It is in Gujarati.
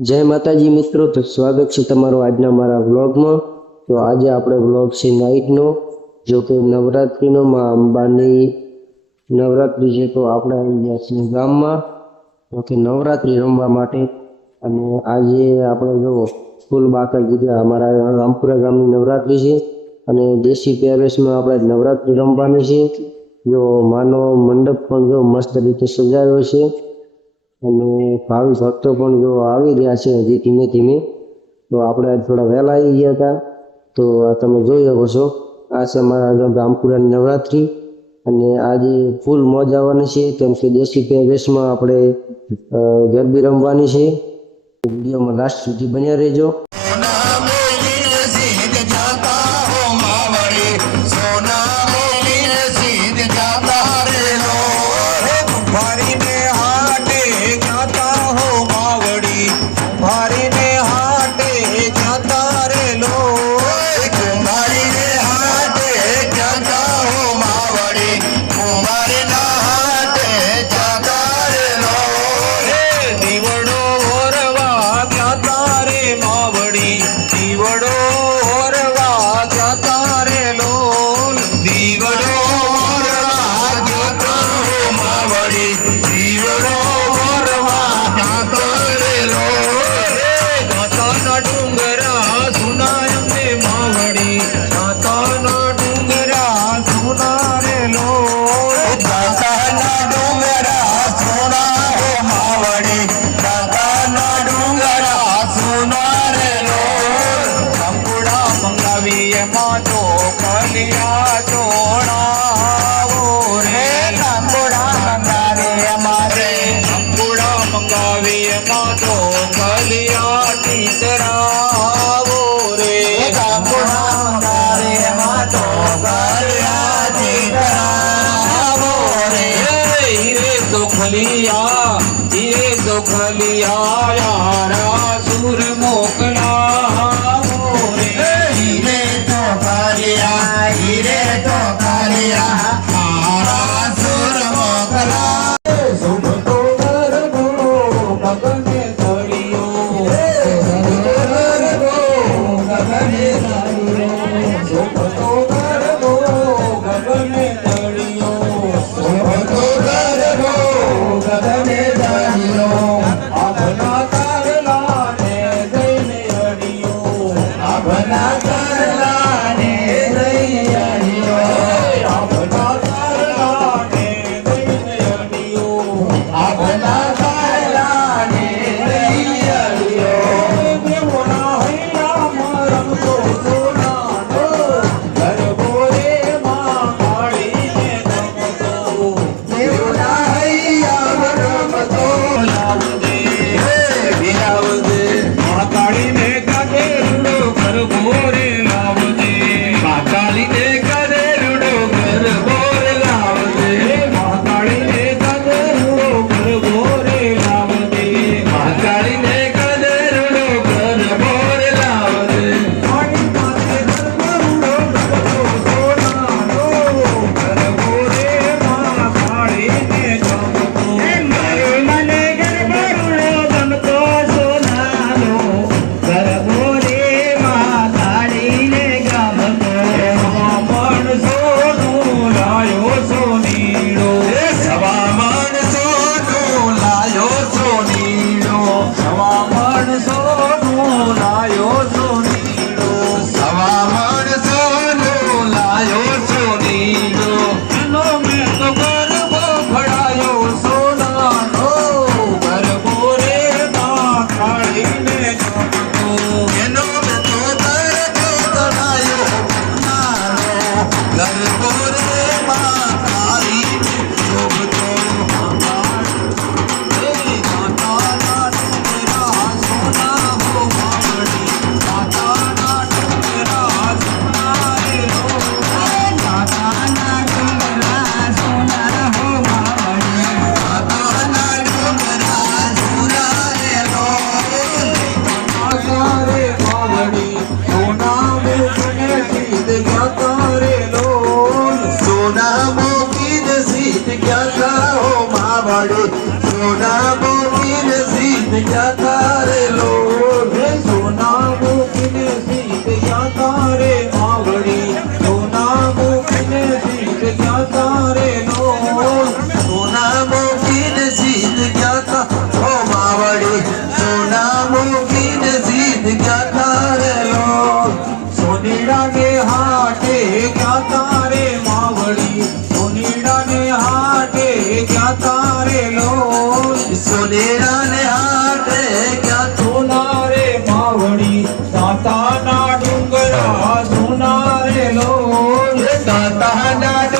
જય માતાજી મિત્રો, તો સ્વાગત છે તમારું આજના મારા વ્લોગમાં. તો આજે આપણે વ્લોગ છે નાઇટનો જો કે નવરાત્રિનો, માં અંબાની નવરાત્રિ છે તો આપણે આવી ગયા ગામમાં. જો કે નવરાત્રિ રમવા માટે. અને આજે આપણે જો ફૂલ બાકા કીધા, અમારા રામપુરા ગામની નવરાત્રિ છે. અને દેશી પહેરવેશમાં આપણે નવરાત્રિ રમવાની છે. જો માનો મંડપ પણ જો મસ્ત રીતે સજાયો છે. અને ભાવિ ભક્તો પણ જો આવી રહ્યા છે હજી ધીમે ધીમે, તો આપણે થોડા વહેલા આવી ગયા હતા. તો આ તમે જોઈ શકો છો, આ છે અમારા રામપુરાની નવરાત્રિ. અને આજે ફૂલ મોજ આવવાની છે, કેમ કે દેશી પહેરવેશમાં આપણે ગરબી રમવાની છે. વિડીયોમાં લાસ્ટ સુધી બન્યા રહેજો. સોના When I begun. माता ना